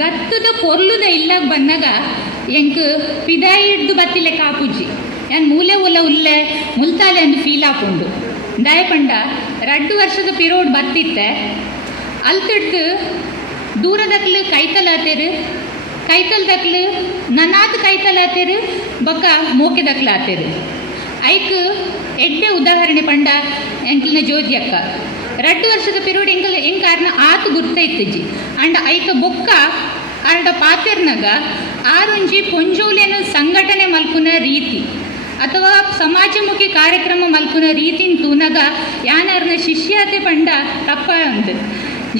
ಗತ್ತದ ಪೊರ್ಲುದ ಇಲ್ಲಾಗ ಬಂದಾಗ ಎಂಕ್ ಪಿದಾಯಿ ಹಿಡ್ದು ಬತ್ತಿಲೆ ಕಾಪುಜಿ ಏನು ಮೂಲೆ ಒಲ ಉಲ್ಲೆ ಮುಲ್ತಾಲೆ ಅಂದು ಫೀಲ್ ಹಾಕೊಂಡು ದಯಪಂಡ 2 ವರ್ಷದ ಪಿರೋಡ್ ಬತ್ತಿತ್ತೆ ಅಲ್ತಿಡ್ದು ದೂರದಕ್ಲು ಕೈತಲಾತೇರು ಕೈತಲ್ದಕ್ಲು ನನಾತ್ ಕೈತಲಾತೇರು ಬೊಕ್ಕ ಮೋಕೆದಕ್ಲಾತೇರು ಐಕ್ ಎಡ್ಡೆ ಉದಾಹರಣೆ ಪಂಡ ಎಂಕ್ಲಿನ ಜ್ಯೋತಿ ಅಕ್ಕ 2 ವರ್ಷದ ಪಿರೋಡ್ ಎಂಗ್ ಕಾರಣ ಆತು ಗುರ್ತೈತಜ್ಜಿ ಅಂಡ್ ಐಕ ಬೊಕ್ಕ ಅರ್ಡ ಪಾತೆರ್ನಾಗ ಆರೊಂಜಿ ಪೊಂಜೋಲೆನ ಸಂಘಟನೆ ಮಲ್ಪುನ ರೀತಿ ಅಥವಾ ಸಮಾಜಮುಖಿ ಕಾರ್ಯಕ್ರಮ ಮಲ್ಪುನ ರೀತಿನ ತೂನಗ ಯಾನರ್ನ ಶಿಷ್ಯಾತೆ ಪಂಡ ತಪ್ಪ ಅಂದ್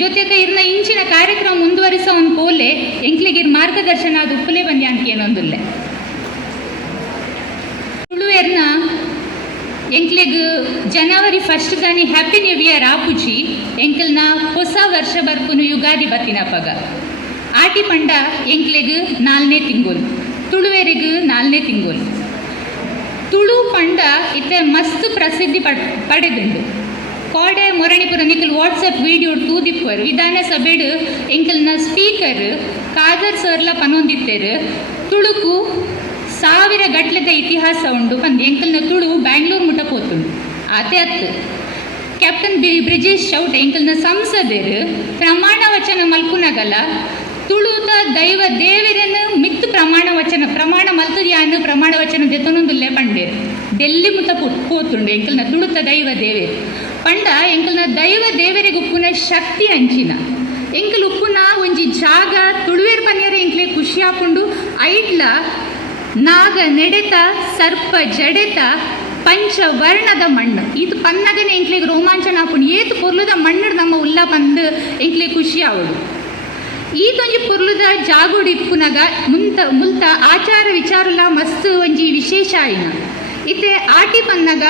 ಜೊತೆಗೆ ಇರ್ನ ಇಂಚಿನ ಕಾರ್ಯಕ್ರಮ ಮುಂದುವರಿಸೋ ಒಂದು ಪೋಲೆ ಎಂಕ್ಲಿಗಿರ್ ಮಾರ್ಗದರ್ಶನ ಅದು ಉಪ್ಪಲೇ ಬಂದ್ಯ ಅಂತ ಏನೊಂದಿಲ್ಲ ತುಳುವೆರ್ನ ಎಂಕ್ಲೆಗ್ ಜನವರಿ 1 ದಾನಿ ಹ್ಯಾಪಿ ನ್ಯೂ ಇಯರ್ ಆಪುಜಿ ಎಂಕಲ್ನ ಹೊಸ ವರ್ಷ ಬರ್ಪುನು ಯುಗಾದಿ ಬತ್ತಿನಪ್ಪಗ ಆಟಿ ಪಂಡ ಎಂಕ್ಲೆಗ್ 4ನೇ ತಿಂಗೋಲ್ ತುಳುವೆರಿಗ್ 4ನೇ ತಿಂಗೋಲ್ ತುಳು ಪಂಡ ಇತ್ತೆ ಮಸ್ತ್ ಪ್ರಸಿದ್ಧಿ ಪಡೆದುಂಡು ಕೋಡೆ ಮೊರಣಿಪುರ ನಿಖಲ್ ವಾಟ್ಸಪ್ ವಿಡಿಯೋ ತೂದಿಪ್ಪರು ವಿಧಾನಸಭೆಡು ಎಂಕಲ್ನ ಸ್ಪೀಕರ್ ಕಾದರ್ ಸರ್ಲ ಪನೊಂದಿತ್ತೇರು ತುಳುಕು 1000 ಗಟ್ಲೆದ ಇತಿಹಾಸ ಉಂಡು ಪಂದ್ ಎಂಕಲ್ನ ತುಳು ಬ್ಯಾಂಗ್ಳೂರ್ ಮುಟ್ಟ ಪೋತುಂಡು ಆತೆ ಅತ್ತು ಕ್ಯಾಪ್ಟನ್ ಬ್ರಿಜೇಶ್ ಚೌಟ ಎಂಕಲ್ನ ಸಂಸದರು ಪ್ರಮಾಣ ವಚನ ಮಲ್ಪುನಗಲ ತುಳುತ ದೈವ ದೇವರನ್ನು ಮಿತ್ತು ಪ್ರಮಾಣ ಮಲ್ತದ್ಯಾನು ಪ್ರಮಾಣ ವಚನ ದೆತನೊಂದುಲ್ಲೆ ಪಂಡೇರು ಡೆಲ್ಲಿ ಮುತ್ತ ಪೋತುಂಡು ಎಂಕಲ್ನ ತುಳುತ ದೈವ ದೇವೇರು ಪಂಡ ಎಂಕಲ್ನ ದೈವ ದೇವರಿಗೆ ಉಪ್ಪುನ ಶಕ್ತಿ ಅಂಚಿನ ಎಂಕಲ್ ಉಪ್ಪುನ ಒಂಜಿ ಜಾಗ ತುಳುವೇರು ಪನ್ಯರ ಎಂಕ್ಲೆ ಖುಷಿ ಹಾಕೊಂಡು ಐಟ್ಲ ನಾಗ ನೆಡೆತ ಸರ್ಪ ಜಡೆತ ಪಂಚವರ್ಣದ ಮಣ್ಣು ಇದು ಪನ್ನಗನೆ ಎಂಕ್ಲೆಗೆ ರೋಮಾಂಚನ ಹಾಕೊಂಡು ಏತು ಪೊರ್ಲುದ ಮಣ್ಣು ನಮ್ಮ ಉಲ್ಲ ಪಂದು ಎಂಕ್ಲೆ ಖುಷಿ ಆವಡು ಈತೊಂಜಿ ಪೊರ್ಲುದ ಜಾಗುಡು ಇಪ್ಪುನಗ ಮುಲ್ತ ಆಚಾರ ವಿಚಾರಲ ಮಸ್ತ್ ಒಂಜಿ ವಿಶೇಷ ಆಯ್ನ ಇತ್ತೆ ಆಟಿ ಪನ್ನಗ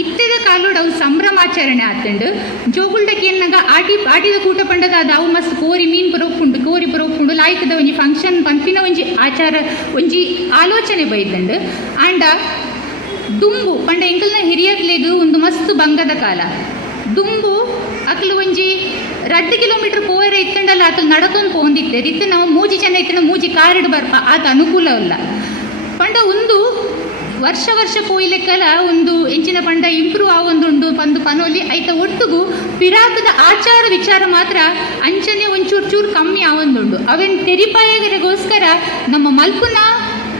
ಇತ್ತೆದ ಕಾಲುಡು ಅವು ಸಂಭ್ರಮಾಚರಣೆ ಆತಂಡು ಜೋಗುಲ್ಡಕ್ಕೆ ಏನಾಗ ಆಟಿದ ಕೂಟ ಪಂಡದ ಅದು ಅವು ಮಸ್ತ್ ಕೋರಿ ಮೀನು ಬರೋಪುಂಡು ಲಾಯ್ಕದ ಒಂಜಿ ಫಂಕ್ಷನ್ ಪಂಪಿನ ಒಂಜಿ ಆಚಾರ ಒಂಜಿ ಆಲೋಚನೆ ಬೈದಂಡು ಆಂಡ ದುಂಬು ಪಂಡ ಎಂಕಲ್ನ ಹಿರಿಯಕ್ಲೆಗ್ ಒಂದು ಮಸ್ತ್ ಬಂಗದ ಕಾಲ ದುಂಬು ಅಕ್ಲು ಒಂಜಿ 2 ಕಿಲೋಮೀಟರ್ ಪೋಯರ ಇತ್ತಂಡಲ್ಲ ಅಕ್ಲು ನಡಕೊಂಡು ಪೋಂದಿತ್ತೆ ಇತ್ತು ನಾವು ಮೂಜಿ ಜನ ಇತ್ತು ಮೂಜಿ ಕಾರಿಡ್ ಬರ್ಪ ಆತ ಅನುಕೂಲ ಇಲ್ಲ ಪಂಡ ಒಂದು ವರ್ಷ ಪೋಯ್ಲೆಕ್ಕಲ ಒಂದು ಎಂಚಿನ ಪಂಡ ಇಂಪ್ರೂವ್ ಆವೊಂದುಂಡು ಪಂದು ಪನೋಲಿ ಐತ ಒಟ್ಟುಗು ಪಿರಾಕದ ಆಚಾರ ವಿಚಾರ ಮಾತ್ರ ಅಂಚನೆ ಒಂಚೂರು ಕಮ್ಮಿ ಆವೊಂದುಂಡು ಅವೇನು ತೆರಿಪಾಯಗರಿಗೋಸ್ಕರ ನಮ್ಮ ಮಲ್ಪುನ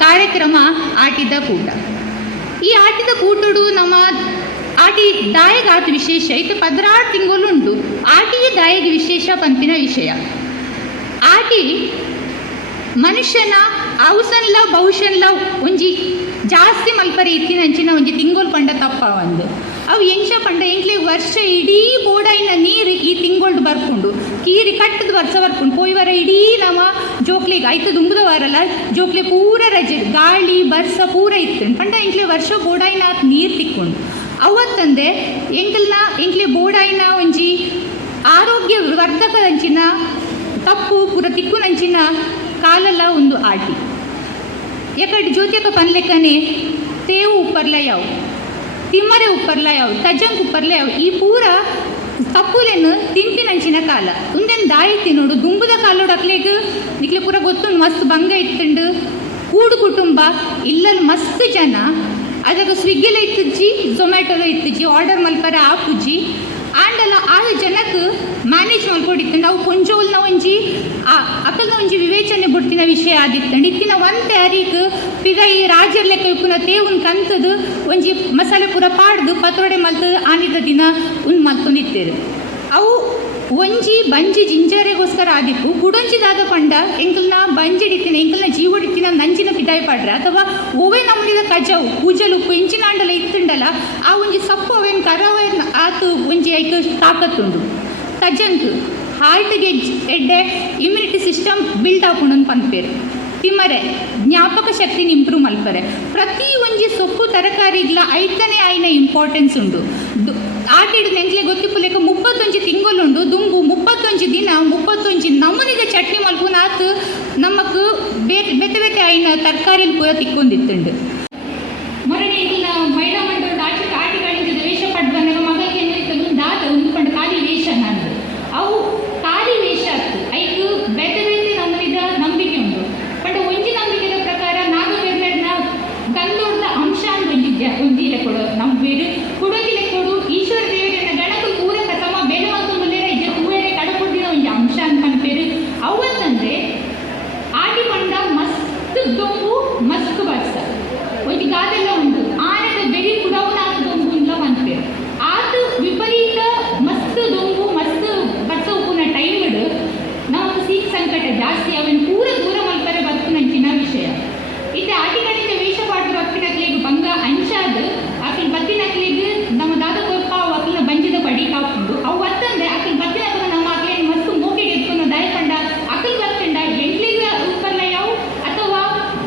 ಕಾರ್ಯಕ್ರಮ ಆಟಿದ ಕೂಟ ಈ ಆಟಿದ ಕೂಟಡು ನಮ್ಮ ಆಟಿ ದಾಯಗ ಆತ ವಿಶೇಷ ಐತೆ 16 ತಿಂಗಳುಂಟು ಆಟಿಯ ದಾಯಗ ವಿಶೇಷ ಪಂಪಿನ ವಿಷಯ ಆಟಿ ಮನುಷ್ಯನ ಔಸನ್ಲ ಬಹುಶನ್ಲ ಒಂಜಿ ಜಾಸ್ತಿ ಮಲ್ಪರಿ ಇತ್ತಿನ ಅಂಚಿನ ಒಂಜಿ ತಿಂಗೋಲ್ ಪಂಡ ತಪ್ಪ ಒಂದು ಅವು ಎಂಚ ಪಂಡ ಎಂಕ್ಲೆ ವರ್ಷ ಇಡೀ ಬೋಡಾಯಿನ ನೀರು ಈ ತಿಂಗೋಲ್ಡು ಬರ್ಕೊಂಡು ಕೀರಿ ಕಟ್ಟದ ವರ್ಷ ಬರ್ಕೊಂಡು ಪೋಯ್ವರ ಇಡೀ ನಮ್ಮ ಜೋಕ್ಲೆಗೆ ಆಯ್ತು ದುಂಬುದ ವಾರಲ್ಲ ಜೋಕ್ಲೆ ಪೂರ ರಜೆ ಗಾಳಿ ಬರ್ಸ ಪೂರ ಇತ್ತು ಪಂಡ ಎಂಕ್ಲೆ ವರ್ಷ ಬೋಡಾಯಿನ ನೀರು ತಿಕ್ಕೊಂಡು ಅವತ್ತಂದೆ ಎಂಕ್ಲೆ ಬೋಡಾಯಿನ ಒಂಜಿ ಆರೋಗ್ಯ ವರ್ಧಕದಂಚಿನ ತಪ್ಪು ಪೂರ ತಿಕ್ಕುನಂಚಿನ ಕಾಲಲ್ಲ ಒಂದು ಆಟಿ ಯಾಕಡೆ ಜ್ಯೋತಿಯಕ ಪನ್ಲೆಕ್ಕನೆ ತೇವು ಉಪ್ಪರ್ಲ ಯಾವು ತಿಮ್ಮರೆ ಉಪ್ಪರ್ಲ ಯಾವು ತಜಂಕ್ ಉಪ್ಪರ್ಲ ಯಾವು ಈ ಪೂರ ತಪ್ಪುಲೆನು ತಿಂಪಿನಂಚಿನ ಕಾಲ ಒಂದೇನು ದಾಯಿ ತಿನ್ನೋಡು ದುಂಬುದ ಕಾಲೋಡು ಅಕ್ಲೆಗ್ ನಿಕ್ಲೆ ಪೂರ ಗೊತ್ತುಂಡು ಮಸ್ತ್ ಬಂಗ ಇತ್ತುಂಡು ಕೂಡು ಕುಟುಂಬ ಇಲ್ಲಲ್ಲಿ ಮಸ್ತ್ ಜನ ಅದಾಗ ಸ್ವಿಗ್ಗಿಲ ಇತ್ತಿಜ್ಜಿ ಝೊಮ್ಯಾಟೊಲ ಇತ್ತಿಜ್ಜಿ ಆರ್ಡರ್ ಮಲ್ಪರ ಆಪುಜ್ಜಿ ಆಂಡಲ ಆಳು ಜನಕ್ಕೆ ಮ್ಯಾನೇಜ್ ಮಲ್ಕೊಡಿತ್ತು ನಾವು ಕೊಂಚೋಲ್ನ ಒಂಜಿ ಅಕಲ್ನ ಒಂಜಿ ವಿವೇಚನೆ ಬುಡ್ತಿನ ವಿಷಯ ಆದಿತ್ತಂಡು ಇತ್ತಿನ ಒಂದು ತಾರೀಕು ಪಿಗ ಈ ರಾಜ್ಯದ ಲೆಕ್ಕ ಇಪ್ಪುನ ತೇವುನ್ ಕಂತದು ಒಂಜಿ ಮಸಾಲೆ ಪೂರ ಪಾಡ್ದು ಪತ್ರೊಡೆ ಮಲ್ತದು ಆನಿದ ದಿನ ಉಂದು ಮಲ್ತೊಂದಿತ್ತೇರು ಅವು ಒಂಜಿ ಬಂಜಿ ಜಿಂಜಾರೆಗೋಸ್ಕರ ಆದಿತ್ತು ಕುಡೊಂಜಿದಾದ ಪಂಡ ಎಂಕಲ್ನ ಬಂಜಿಡಿತಿನ ಎಂಕಲ್ನ ಜೀವಡಿತಿನ ನಂಜಿನ ಪಿದಾಯ ಪಾಡ್ರ ಅಥವಾ ಓವೇ ನಮ್ಮನಿದ ಕಜವು ಪೂಜಲು ಉಪ್ಪು ಇಂಚಿನಾಂಡಲ ಇತ್ತುಂಡಲ ಆ ಒಂಜಿ ಸಪ್ಪು ಅವೇನು ಕರವೇನು ಆತು ಒಂಜಿ ಐಕ್ ತಾಕತ್ತುಂಡು ತಜಂಕ್ ಹಾರ್ಟ್ಗೆ ಎಡ್ಡೆ ಇಮ್ಯುನಿಟಿ ಸಿಸ್ಟಮ್ ಬಿಲ್ಡ್ ಆಪುಂಡು ಪನ್ಪೇರು ತಿಮ್ಮರೆ ಜ್ಞಾಪಕ ಶಕ್ತಿನ ಇಂಪ್ರೂವ್ ಮಲ್ಪರೆ ಪ್ರತಿ ಒಂಜಿ ಸೊಪ್ಪು ತರಕಾರಿಗ್ಲ ಐತನೇ ಆಯ್ನ ಇಂಪಾರ್ಟೆನ್ಸ್ ಉಂಡು ಆಟಿಡು ನೆಂಕ್ಲೆ ಗೊತ್ತಿಪ್ಪಲೇಕ 31 ತಿಂಗಳುಂಡು ದುಂಬು 31 ದಿನ 31 ನಮೂನಿದ ಚಟ್ನಿ ಮಲ್ಪುನ ಆತು ನಮಕ್ ಬೇತೆ ಬೇತೆ ಆಯ್ನ ತರಕಾರಿಲಿ ಪೂರ ತಿಕ್ಕೊಂದಿತ್ತುಂಡು ಮೊರನೆ ಈಗಿನ ಮಹಿಳಾ ಮಂಡಳ ಆಟಿಗಳಿಂದ ವೇಷ ಪಡ್ ಬಂದಾಗ ಮಗಕ್ಕೆ ಏನಿತ್ತು ದಾದ ಉಂದುಕೊಂಡು ಖಾಲಿ ವೇಷ ನಾನು ಅವು ಖಾಲಿ ವೇಷ ಆಯ್ತು ಐದು ಬೇತೆ ಬೇತೆ ನಮೂನಿದ ನಂಬಿಕೆ ಉಂಟು ಬಟ್ ಒಂಜಿ ನಂಬಿಕೆಯ ಪ್ರಕಾರ ನಾಗಬೇರ್ನ ಗಂಧೋರ್ದ ಅಂಶ ಅಂತ ಒಂದಿರ ಕೊಡು ನಮ್ಮ ಬೇರೆ ಕುಡಗಿಲೆ ಕೊಡು ಈಶ್ವರ ದೇವರನ್ನ ಗಣಕ ಪೂರ ಪ್ರಥಮ ಬೇರೆ ಮತ್ತು ಮುಂದೆ ಇದ್ದ ಹೂವೇರೆ ಕಡಕೊಟ್ಟಿನ ಒಂದು ಅಂಶ ಅಂತ ಅನ್ಪೇರು ಅವತ್ತಂದ್ರೆ ಆಟಿ ಪಂಡ ಮಸ್ತ್ ದೊಂಬು ಮಸ್ತ್ ಬಡ್ಸ ಒಂದು ಗಾದೆಲ್ಲ ಉಂಟು ಆನೆದ ಬೆರಿ ಕುಡವನಾದ ದೊಂಬು ಇಲ್ಲ ಅನ್ಪೇರು ಆತು ವಿಪರೀತ ಮಸ್ತ್ ದೊಂಬು ಮಸ್ತ್ ಬಡ್ಸ ಉಪ್ಪುನ ಟೈಮ್ಡ್ ನಾವು ಸೀಕ್ ಸಂಕಟ ಜಾಸ್ತಿ ಅವನು ಪೂರ ದೂರ ಮಲ್ಪರೆ ಬದುಕು ನಂಚಿನ ವಿಷಯ ಇತ್ತೆ ಆಟಿಗಳಿಂದ ವೇಷ ಪಾಡ್ರು ಅಕ್ಕಿನಕ್ಲಿಗೆ ಬಂಗ ಅಂಚಾದ ಆಕಿಲ್ ಬತ್ತಿನಕ್ಲಿಗೆ ನಮ್ಮ ದಾದ ಕೊರ್ಪ ಅವು ಅಕ್ಕಿನ ಬಂಜಿದ ಪಡಿ ಕಾಪುಂಡು ಅವು ಅತ್ತಂದ್ರೆ ಆಕಿಲ್ ಬತ್ತಿನ ನಮ್ಮ ಅಕ್ಲೇನು ಮಸ್ತು ಮೂಕೆಗೆ ಎತ್ಕೊಂಡು ದಯಪಂಡ ಅಕ್ಕಿಲ್ ಬತ್ತಂಡ ಎಂಟ್ಲಿಗೆ ಉಪ್ಪರ್ಲ ಯಾವು ಅಥವಾ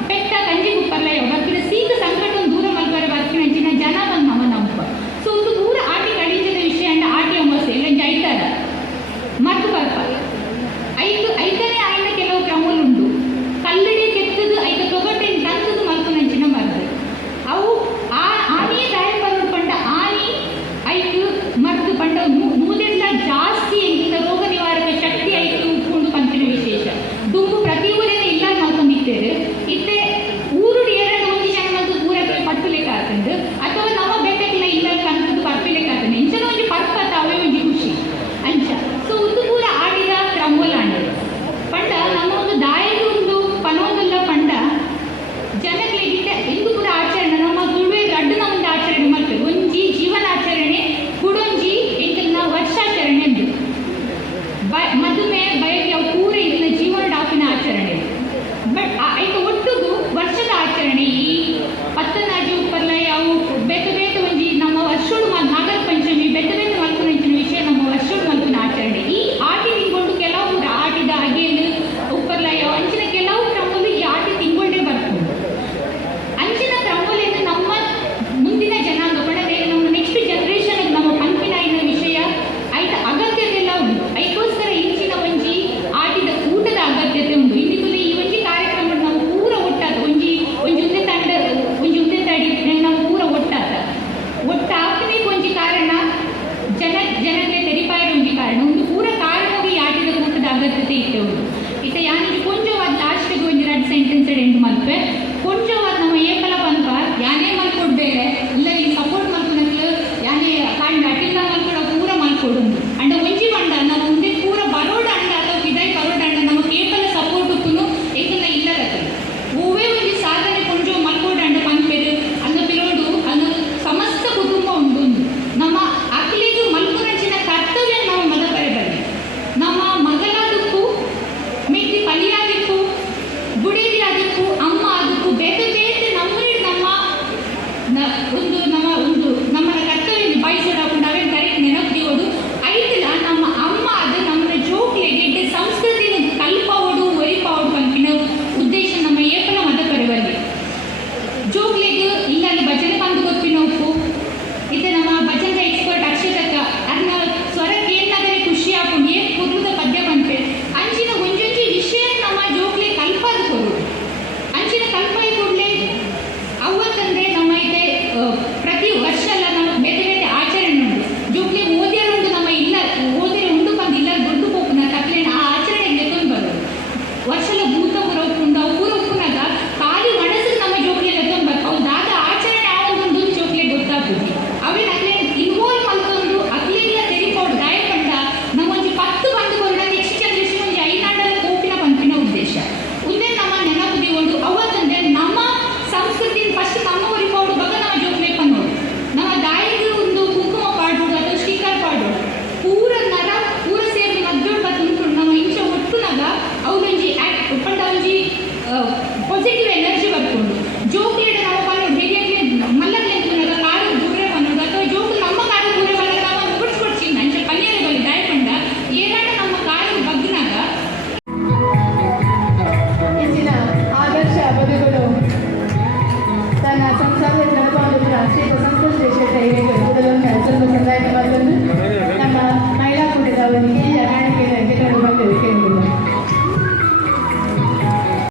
ಪೆಟ್ಟ ಕಂಜಿಗೆ ಉಪ್ಪರ್ಲ ಯಾವು ಬರ್ತಿನ ಸೀಕ ಸಂಕಟ ದೂರ ಮಲ್ಪರೆ ಬದುಕು ನಂಚಿನ ಜನ ಬಂದು ನಮ್ಮ ನಂಪ ಸೊ ಒಂದು ದೂರ ಆಟಿ ಕಡಿಂಜದ ವಿಷಯ ಅಂಡ ಆಟಿ ಅಮಾಸೆ ಇಲ್ಲ ಜೈತಾರ ಮತ್ತು ಬರ್ಪ ಐದನೇ ಆಯ್ನ ಕೆಲವು ಕ್ರಮಗಳುಂಟು ಕಲ್ಲಡಿ ಕೆತ್ತದು ಐದ ತೊಗೊಟ್ಟೆನ್ ತಂತದು ಮಲ್ಪು ನಂಚಿನ ಮರ್ದು ಅವು ಆನೆ ದಾಯ ಬರೋದು ಪಂಡ ಆನೆ ಐದು ಮರ್ದು ಪಂಡ ಮೂದೆಲ್ಲ ಜಾಸ್ತಿ ಎಂಗಿನ ರೋಗ ನಿವಾರಕ ಶಕ್ತಿ ಐದು ಉಪ್ಪುಂಡು ಪಂಪಿನ ವಿಶೇಷ ದುಂಬು ಪ್ರತಿ ಊರೇನೆ ಇಲ್ಲ ಮಲ್ಕೊಂಡಿದ್ದೇವೆ ಇತ್ತೆ ಊರುಡು ಎರಡು ಒಂದು ಜನ ಊರಕ್ಕೆ ಪಟ್ಟುಲೆಕ್ಕ ಹಾಕಂಡು ಅಥವಾ ನವ ಬೆಟ್ಟಕ್ಕಿಲ್ಲ ಇಲ್ಲ ಕಂತದ್ದು ಪರ್ಪಿಲೆಕ್ಕ ಹಾಕಂಡು ಎಂಚನ ಒಂಜಿ ಪರ್ಪತ ಅವೇ ಒಂಜಿ ಖುಷಿ ಅಂಚ ಸೊ ಉದ್ದು ಪೂರ ಆಡಿದ ಕ್ರಮಲಾಂಡರು ಪಂಡ ನಮ್ಮ ಒಂದು ದಾಯದು ಒಂದು ಪನೋದಲ್ಲ ಪಂಡ ಜನಗಳಿಗೆ ಎಂದು ಕೂಡ ಆಚರಣೆ ನಮ್ಮ ತುಳುವೆ ರಡ್ಡು ನಮ್ಮದು ಆಚರಣೆ ಮಾಡ್ತೇವೆ ಒಂಜಿ ಜೀವನಾಚರಣೆ ಕುಡೊಂಜಿ ಎಂಕಲ್ನ ವರ್ಷಾಚರಣೆ ಎಂದು ಮದುವೆ